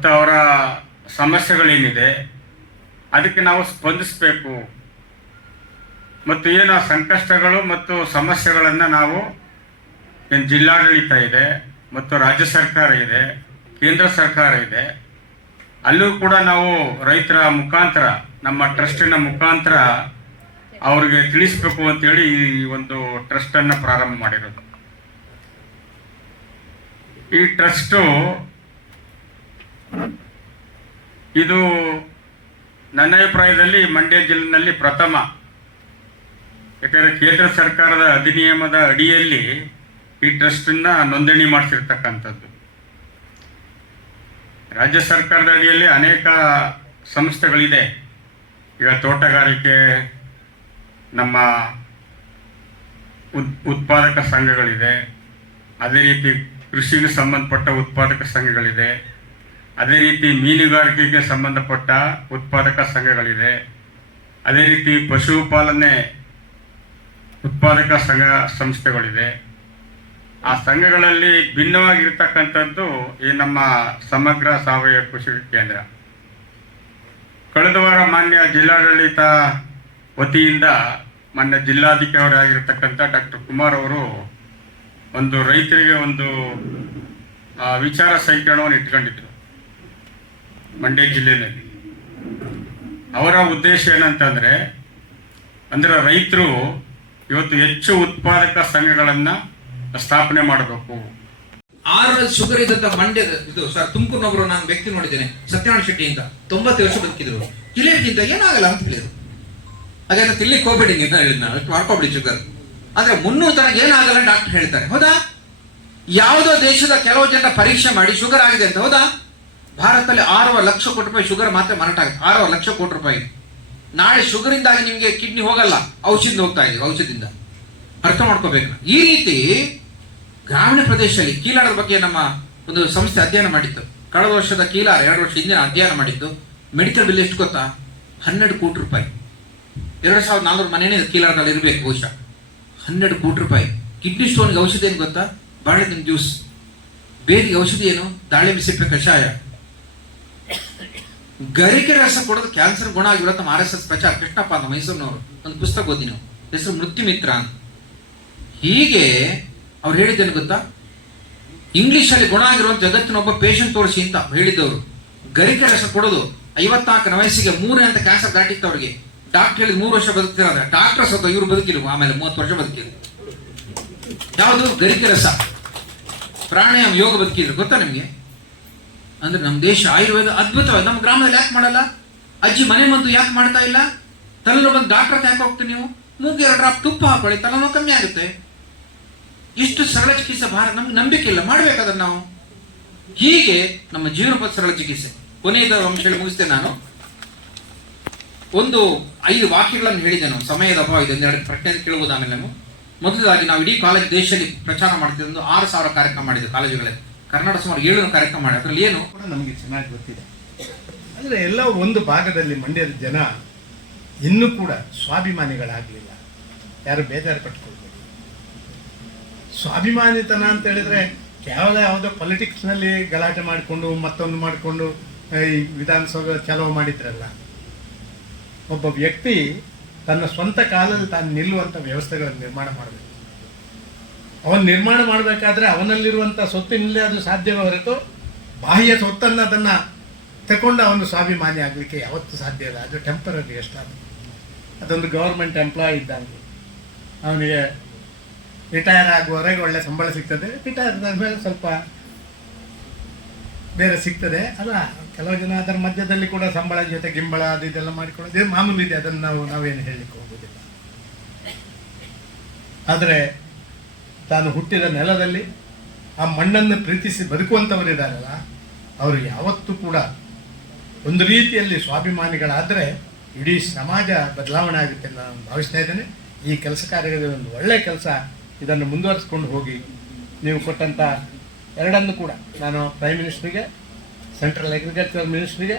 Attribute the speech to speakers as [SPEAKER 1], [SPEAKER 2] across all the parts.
[SPEAKER 1] ಮತ್ತು ಅವರ ಸಮಸ್ಯೆಗಳೇನಿದೆ, ಅದಕ್ಕೆ ನಾವು ಸ್ಪಂದಿಸಬೇಕು. ಮತ್ತು ಏನು ಆ ಸಂಕಷ್ಟಗಳು ಮತ್ತು ಸಮಸ್ಯೆಗಳನ್ನು ನಾವು ಏನು ಜಿಲ್ಲಾಡಳಿತ ಇದೆ ಮತ್ತು ರಾಜ್ಯ ಸರ್ಕಾರ ಇದೆ, ಕೇಂದ್ರ ಸರ್ಕಾರ ಇದೆ, ಅಲ್ಲೂ ಕೂಡ ನಾವು ರೈತರ ಮುಖಾಂತರ, ನಮ್ಮ ಟ್ರಸ್ಟಿನ ಮುಖಾಂತರ ಅವ್ರಿಗೆ ತಿಳಿಸ್ಬೇಕು ಅಂತೇಳಿ ಈ ಒಂದು ಟ್ರಸ್ಟನ್ನು ಪ್ರಾರಂಭ ಮಾಡಿರೋದು. ಈ ಟ್ರಸ್ಟು ಇದು ನನ್ನ ಅಭಿಪ್ರಾಯದಲ್ಲಿ ಮಂಡ್ಯ ಜಿಲ್ಲೆಯಲ್ಲಿ ಪ್ರಥಮ. ಯಾಕಂದರೆ ಕೇಂದ್ರ ಸರ್ಕಾರದ ಅಧಿನಿಯಮದ ಅಡಿಯಲ್ಲಿ ಈ ಟ್ರಸ್ಟನ್ನು ನೋಂದಣಿ ಮಾಡಿಸಿರ್ತಕ್ಕಂಥದ್ದು. ರಾಜ್ಯ ಸರ್ಕಾರದ ಅಡಿಯಲ್ಲಿ ಅನೇಕ ಸಂಸ್ಥೆಗಳಿದೆ. ಈಗ ತೋಟಗಾರಿಕೆ, ನಮ್ಮ ಉತ್, ಉತ್ಪಾದಕ ಸಂಘಗಳಿದೆ. ಅದೇ ರೀತಿ ಕೃಷಿಗೆ ಸಂಬಂಧಪಟ್ಟ ಉತ್ಪಾದಕ ಸಂಘಗಳಿದೆ. ಅದೇ ರೀತಿ ಮೀನುಗಾರಿಕೆಗೆ ಸಂಬಂಧಪಟ್ಟ ಉತ್ಪಾದಕ ಸಂಘಗಳಿದೆ. ಅದೇ ರೀತಿ ಪಶುಪಾಲನೆ ಉತ್ಪಾದಕ ಸಂಘ ಸಂಸ್ಥೆಗಳಿದೆ. ಆ ಸಂಘಗಳಲ್ಲಿ ಭಿನ್ನವಾಗಿರ್ತಕ್ಕಂಥದ್ದು ಈ ನಮ್ಮ ಸಮಗ್ರ ಸಾವಯವ ಕೃಷಿ ಕೇಂದ್ರ. ಕಳೆದ ವಾರ ಮಾನ್ಯ ಜಿಲ್ಲಾಡಳಿತ ವತಿಯಿಂದ ಮಾನ್ಯ ಜಿಲ್ಲಾಧಿಕಾರಿ ಆಗಿರ್ತಕ್ಕಂಥ ಡಾಕ್ಟರ್ ಕುಮಾರ್ ಅವರು ಒಂದು ರೈತರಿಗೆ ಒಂದು ವಿಚಾರ ಸಂಕಿರಣವನ್ನು ಇಟ್ಕೊಂಡಿದ್ರು. ಮಂಡ್ಯ ಜಿಲ್ಲೆಯಲ್ಲಿ. ಅವರ ಉದ್ದೇಶ ಏನಂತಂದ್ರೆ, ಅಂದ್ರೆ ರೈತರು ಇವತ್ತು ಹೆಚ್ಚು ಉತ್ಪಾದಕ ಸಂಘಗಳನ್ನು ಸ್ಥಾಪನೆ ಮಾಡಬೇಕು.
[SPEAKER 2] ಆರರಲ್ಲಿ ಶುಗರ್ ಇದ್ದಂತ ಮಂಡ್ಯದ ಇದು ಸರ್ ತುಮಕೂರಿನೊಬ್ರು ನಾನು ವ್ಯಕ್ತಿ ನೋಡಿದ್ದೇನೆ, ಸತ್ಯನಾರಾಯಣ ಶೆಟ್ಟಿ ಅಂತ. ತೊಂಬತ್ತು ವರ್ಷ ಬದುಕಿದ್ರು. ಜಿಲೇಬಿಗಿಂತ ಏನಾಗಲ್ಲ ಅಂತ ಹೇಳಿದ್ರು. ಹಾಗಾದ್ರೆ ತಿನ್ಲಿಕ್ಕೆ ಹೋಗ್ಬೇಡಿ ಮಾಡ್ಕೊಬಿಡಿ ಶುಗರ್. ಆದ್ರೆ ಮುನ್ನೂರು ತನಕ ಏನಾಗಲ್ಲ ಡಾಕ್ಟರ್ ಹೇಳ್ತಾರೆ. ಹೌದಾ? ಯಾವುದೋ ದೇಶದ ಕೆಲವು ಜನ ಪರೀಕ್ಷೆ ಮಾಡಿ ಶುಗರ್ ಆಗಿದೆ ಅಂತ. ಹೌದಾ? ಭಾರತದಲ್ಲಿ ಆರೂವರೆ ಲಕ್ಷ ಕೋಟಿ ರೂಪಾಯಿ ಶುಗರ್ ಮಾತ್ರ ಮಾರಾಟ ಆಗುತ್ತೆ. ಆರೂವರೆ ಲಕ್ಷ ಕೋಟಿ ರೂಪಾಯಿ. ನಾಳೆ ಶುಗರಿಂದಾಗಿ ನಿಮಗೆ ನಿಮ್ಗೆ ಕಿಡ್ನಿ ಹೋಗಲ್ಲ. ಔಷಧಿ ಹೋಗ್ತಾ ಇದೆ ಔಷಧಿಯಿಂದ. ಅರ್ಥ ಮಾಡ್ಕೋಬೇಕು. ಈ ರೀತಿ ಗ್ರಾಮೀಣ ಪ್ರದೇಶದಲ್ಲಿ ಕೀಲಾಡದ ಬಗ್ಗೆ ನಮ್ಮ ಒಂದು ಸಂಸ್ಥೆ ಅಧ್ಯಯನ ಮಾಡಿತ್ತು. ಕಳೆದ ವರ್ಷದ ಕೀಲಾರ ಎರಡು ವರ್ಷ ಹಿಂದಿನ ಅಧ್ಯಯನ ಮಾಡಿದ್ದು ಮೆಡಿಕಲ್ ಬಿಲ್ ಎಷ್ಟು ಗೊತ್ತಾ? ಹನ್ನೆರಡು ಕೋಟಿ ರೂಪಾಯಿ. ಎರಡು ಸಾವಿರದ ನಾಲ್ನೂರು ಮನೆಯೇ ಕೀಲಾರದಲ್ಲಿ ಇರಬೇಕು ಬಹುಶಃ. ಹನ್ನೆರಡು ಕೋಟಿ ರೂಪಾಯಿ. ಕಿಡ್ನಿ ಸ್ಟೋನ್ಗೆ ಔಷಧಿ ಏನು ಗೊತ್ತಾ? ಬಾಳೆದಿನ ಜ್ಯೂಸ್ ಬೇರೆ ಔಷಧಿ ಏನು? ದಾಳಿಂಬೆ ಸಿಪ್ಪೆ ಕಷಾಯ. ಗರಿಕೆ ರಸ ಕೊಡೋದು ಕ್ಯಾನ್ಸರ್ ಗುಣ ಆಗಿರೋ ಆರ್ ಎಸ್ ಎಸ್ ಪ್ರಚಾರ. ಕೃಷ್ಣಪ್ಪ ಅಂತ ಮೈಸೂರಿನವರು. ಒಂದು ಪುಸ್ತಕ ಓದಿ ನೀವು. ಹೆಸರು ಮೃತ್ಯು ಮಿತ್ರ ಅಂತ. ಹೀಗೆ ಅವ್ರು ಹೇಳಿದ್ದೇನು ಗೊತ್ತಾ? ಇಂಗ್ಲಿಷ್ ಅಲ್ಲಿ ಗುಣ ಆಗಿರುವಂತ ಜಗತ್ತಿನ ಒಬ್ಬ ಪೇಷಂಟ್ ತೋರಿಸಿ ಅಂತ ಹೇಳಿದ್ದವರು. ಗರಿಕೆ ರಸ ಕೊಡೋದು ಐವತ್ನಾಲ್ಕನ ವಯಸ್ಸಿಗೆ ಮೂರನೇ ಅಂತ ಕ್ಯಾನ್ಸರ್ ದಾಟಿತ್ತು ಅವರಿಗೆ. ಡಾಕ್ಟರ್ ಹೇಳಿದ ಮೂರು ವರ್ಷ ಬದುಕ್ತಿರೋದ್ರೆ ಡಾಕ್ಟರ್ ಸ್ವಲ್ಪ ಇವ್ರು ಬದುಕಿರು ಆಮೇಲೆ ಮೂವತ್ತು ವರ್ಷ ಬದುಕಿದ್ರು. ಯಾವುದು? ಗರಿಕೆ ರಸ. ಪ್ರಾಣಾಯಾಮ ಯೋಗ ಬದುಕಿದ್ರು. ಗೊತ್ತಾ ನಿಮ್ಗೆ? ಅಂದ್ರೆ ನಮ್ಮ ದೇಶ ಆಯುರ್ವೇದ ಅದ್ಭುತವಾದ ನಮ್ಮ ಗ್ರಾಮದಲ್ಲಿ ಯಾಕೆ ಮಾಡಲ್ಲ? ಅಜ್ಜಿ ಮನೆ ಮದ್ದು ಯಾಕೆ ಮಾಡ್ತಾ ಇಲ್ಲ? ತಲೆ ಬಂದು ಡಾಕ್ಟರ್ ಯಾಕೆ ಹೋಗ್ತೀವಿ ನೀವು? ಮೂಗು ಎರಡು ಡ್ರಾಪ್ ತುಪ್ಪ ಹಾಕೊಳ್ಳಿ, ತಲೆನೋವು ಕಮ್ಮಿ ಆಗುತ್ತೆ. ಇಷ್ಟು ಸರಳ ಚಿಕಿತ್ಸೆ ಭಾರತ ನಮ್ಗೆ ನಂಬಿಕೆ ಇಲ್ಲ. ಮಾಡ್ಬೇಕಾದ್ರೆ ನಾವು? ಹೀಗೆ ನಮ್ಮ ಜೀವನಪದ ಸರಳ ಚಿಕಿತ್ಸೆ. ಕೊನೆಯದ ಅಂಶ ಹೇಳಿ ಮುಗಿಸ್ತೇನೆ ನಾನು. ಒಂದು ಐದು ವಾಕ್ಯಗಳನ್ನು ಹೇಳಿದೆ ನಾವು ಸಮಯದ ಅಭಾವ ಇದೆ ಒಂದೆರಡು ಪ್ರಶ್ನೆ ಕೇಳುವುದು ಆಮೇಲೆ ನಾನು. ಮೊದಲಾಗಿ ನಾವು ಇಡೀ ಕಾಲೇಜ್ ದೇಶದಲ್ಲಿ ಪ್ರಚಾರ ಮಾಡ್ತಿದ್ದೊಂದು ಆರು ಸಾವಿರ ಕಾರ್ಯಕ್ರಮ ಮಾಡಿದ್ವಿ ಕಾಲೇಜುಗಳಲ್ಲಿ ಕರ್ನಾಟಕ ಸುಮಾರು ಏಳು ಕಾರ್ಯಕ್ರಮ ಮಾಡಿ ಅದರಲ್ಲಿ ಏನು?
[SPEAKER 3] ನಮಗೆ ಚೆನ್ನಾಗಿ ಗೊತ್ತಿದೆ. ಅಂದ್ರೆ ಎಲ್ಲ ಒಂದು ಭಾಗದಲ್ಲಿ ಮಂಡ್ಯದ ಜನ ಇನ್ನೂ ಕೂಡ ಸ್ವಾಭಿಮಾನಿಗಳಾಗಲಿಲ್ಲ. ಯಾರು ಬೇಜಾರು ಪಟ್ಕೊಳ್ಬೇಕು ಸ್ವಾಭಿಮಾನಿತನ ಅಂತ ಹೇಳಿದ್ರೆ ಕೇವಲ ಯಾವುದೋ ಪೊಲಿಟಿಕ್ಸ್ನಲ್ಲಿ ಗಲಾಟೆ ಮಾಡಿಕೊಂಡು, ಮತ್ತೊಂದು ಮಾಡಿಕೊಂಡು, ಈ ವಿಧಾನಸೌಧ ಚಲೋ ಮಾಡಿದ್ರಲ್ಲ. ಒಬ್ಬ ವ್ಯಕ್ತಿ ತನ್ನ ಸ್ವಂತ ಕಾಲದಲ್ಲಿ ತಾನು ನಿಲ್ಲುವಂಥ ವ್ಯವಸ್ಥೆಗಳನ್ನು ನಿರ್ಮಾಣ ಮಾಡಬೇಕು. ಅವನು ನಿರ್ಮಾಣ ಮಾಡಬೇಕಾದ್ರೆ ಅವನಲ್ಲಿರುವಂಥ ಸೊತ್ತಿನಲ್ಲೇ ಅದು ಸಾಧ್ಯವೇ ಹೊರತು ಬಾಹ್ಯ ಸೊತ್ತನ್ನು ಅದನ್ನು ತಗೊಂಡು ಅವನು ಸ್ವಾಭಿಮಾನಿ ಆಗಲಿಕ್ಕೆ ಯಾವತ್ತೂ ಸಾಧ್ಯ ಇಲ್ಲ. ಅದು ಟೆಂಪರರಿ ಎಷ್ಟಾದರೂ ಅದೊಂದು ಗೌರ್ಮೆಂಟ್ ಎಂಪ್ಲಾಯ್ ಇದ್ದಂಗೆ. ಅವನಿಗೆ ರಿಟೈರ್ ಆಗುವವರೆಗೆ ಒಳ್ಳೆ ಸಂಬಳ ಸಿಗ್ತದೆ. ರಿಟೈರ್ ಆದಮೇಲೆ ಸ್ವಲ್ಪ ಬೇರೆ ಸಿಗ್ತದೆ. ಅಲ್ಲ, ಕೆಲವು ಜನ ಅದರ ಮಧ್ಯದಲ್ಲಿ ಕೂಡ ಸಂಬಳ ಜೊತೆ ಗಿಂಬಳ ಅದು ಇದೆಲ್ಲ ಮಾಡಿಕೊಳ್ಳೋದು. ಮಾಮೂಲಿ ಇದೆ. ಅದನ್ನು ನಾವು ನಾವೇನು ಹೇಳಲಿಕ್ಕೆ ಹೋಗೋದಿಲ್ಲ ಆದರೆ ತಾನು ಹುಟ್ಟಿದ ನೆಲದಲ್ಲಿ ಆ ಮಣ್ಣನ್ನು ಪ್ರೀತಿಸಿ ಬದುಕುವಂಥವರಿದ್ದಾರಲ್ಲ ಅವರು ಯಾವತ್ತೂ ಕೂಡ ಒಂದು ರೀತಿಯಲ್ಲಿ ಸ್ವಾಭಿಮಾನಿಗಳಾದರೆ ಇಡೀ ಸಮಾಜ ಬದಲಾವಣೆ ಆಗುತ್ತೆ ಅಂತ ನಾನು ಭಾವಿಸ್ತಾ ಇದ್ದೇನೆ. ಈ ಕೆಲಸ ಕಾರ್ಯಗಳಲ್ಲಿ ಒಂದು ಒಳ್ಳೆಯ ಕೆಲಸ ಇದನ್ನು ಮುಂದುವರಿಸ್ಕೊಂಡು ಹೋಗಿ ನೀವು ಕೊಟ್ಟಂಥ ಎರಡನ್ನು ಕೂಡ ನಾನು ಪ್ರೈಮ್ ಮಿನಿಸ್ಟ್ರಿಗೆ ಸೆಂಟ್ರಲ್ ಅಗ್ರಿಕಲ್ಚರ್ ಮಿನಿಸ್ಟ್ರಿಗೆ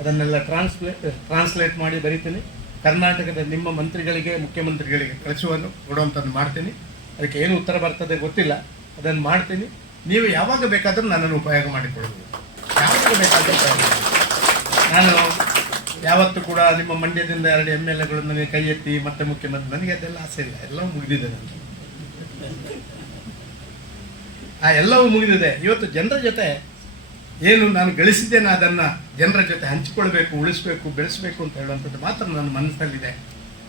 [SPEAKER 3] ಅದನ್ನೆಲ್ಲ ಟ್ರಾನ್ಸ್ಲೇ ಟ್ರಾನ್ಸ್ಲೇಟ್ ಮಾಡಿ ಬರೀತೀನಿ. ಕರ್ನಾಟಕದ ನಿಮ್ಮ ಮಂತ್ರಿಗಳಿಗೆ, ಮುಖ್ಯಮಂತ್ರಿಗಳಿಗೆ ಕಳಿಸುವನ್ನು ಕೊಡುವಂಥದ್ದು ಮಾಡ್ತೀನಿ. ಅದಕ್ಕೆ ಏನು ಉತ್ತರ ಬರ್ತದೆ ಗೊತ್ತಿಲ್ಲ. ಅದನ್ನು ಮಾಡ್ತೀನಿ. ನೀವು ಯಾವಾಗ ಬೇಕಾದರೂ ನನ್ನನ್ನು ಉಪಯೋಗ ಮಾಡಿಕೊಳ್ಬೋದು ಯಾವಾಗ ಬೇಕಾದರೂ ನಾನು ಯಾವತ್ತೂ ಕೂಡ ನಿಮ್ಮ ಮಂಡ್ಯದಿಂದ ಎರಡು ಎಂ ಎಲ್ ಎಗಳು ನನಗೆ ಕೈ ಎತ್ತಿ ಮತ್ತೆ ಮುಖ್ಯಮಂತ್ರಿ ನನಗೆ ಅದೆಲ್ಲ ಆಸೆ ಇಲ್ಲ. ಎಲ್ಲವೂ ಮುಗಿದಿದೆ ನನಗೆ. ಆ ಎಲ್ಲವೂ ಮುಗಿದಿದೆ. ಇವತ್ತು ಜನರ ಜೊತೆ ಏನು ನಾನು ಗಳಿಸಿದ್ದೇನೆ ಅದನ್ನು ಜನರ ಜೊತೆ ಹಂಚಿಕೊಳ್ಬೇಕು, ಉಳಿಸ್ಬೇಕು, ಬೆಳೆಸಬೇಕು ಅಂತ ಹೇಳುವಂಥದ್ದು ಮಾತ್ರ ನನ್ನ ಮನಸ್ಸಲ್ಲಿದೆ.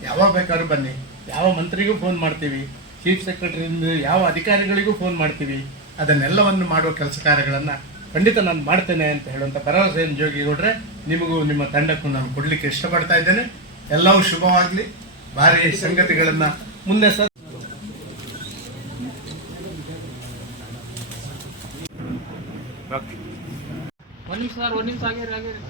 [SPEAKER 3] ಯಾವಾಗ ಬೇಕಾದ್ರೂ ಬನ್ನಿ. ಯಾವ ಮಂತ್ರಿಗೂ ಫೋನ್ ಮಾಡ್ತೀವಿ. ಚೀಫ್ ಸೆಕ್ರೆಟರಿಯಿಂದ ಯಾವ ಅಧಿಕಾರಿಗಳಿಗೂ ಫೋನ್ ಮಾಡ್ತೀವಿ? ಅದನ್ನೆಲ್ಲವನ್ನು ಮಾಡುವ ಕೆಲಸ ಕಾರ್ಯಗಳನ್ನು ಖಂಡಿತ ನಾನು ಮಾಡ್ತೇನೆ ಅಂತ ಹೇಳುವಂಥ ಭರವಸೆಯನ್ನು ಜೋಗಿಗೌಡ್ರೆ ನಿಮಗೂ ನಿಮ್ಮ ತಂಡಕ್ಕೂ ನಾನು ಕೊಡಲಿಕ್ಕೆ ಇಷ್ಟಪಡ್ತಾ ಇದ್ದೇನೆ. ಎಲ್ಲವೂ ಶುಭವಾಗಲಿ. ಭಾರಿ ಸಂಗತಿಗಳನ್ನು ಮುಂದೆ ಸರ್
[SPEAKER 4] ಒಂದು ನಿಮಿಷ ಸರ್ ಒಂದು ನಿಮಿಷ ಆಗಿರಿ ಆಗಿರಿ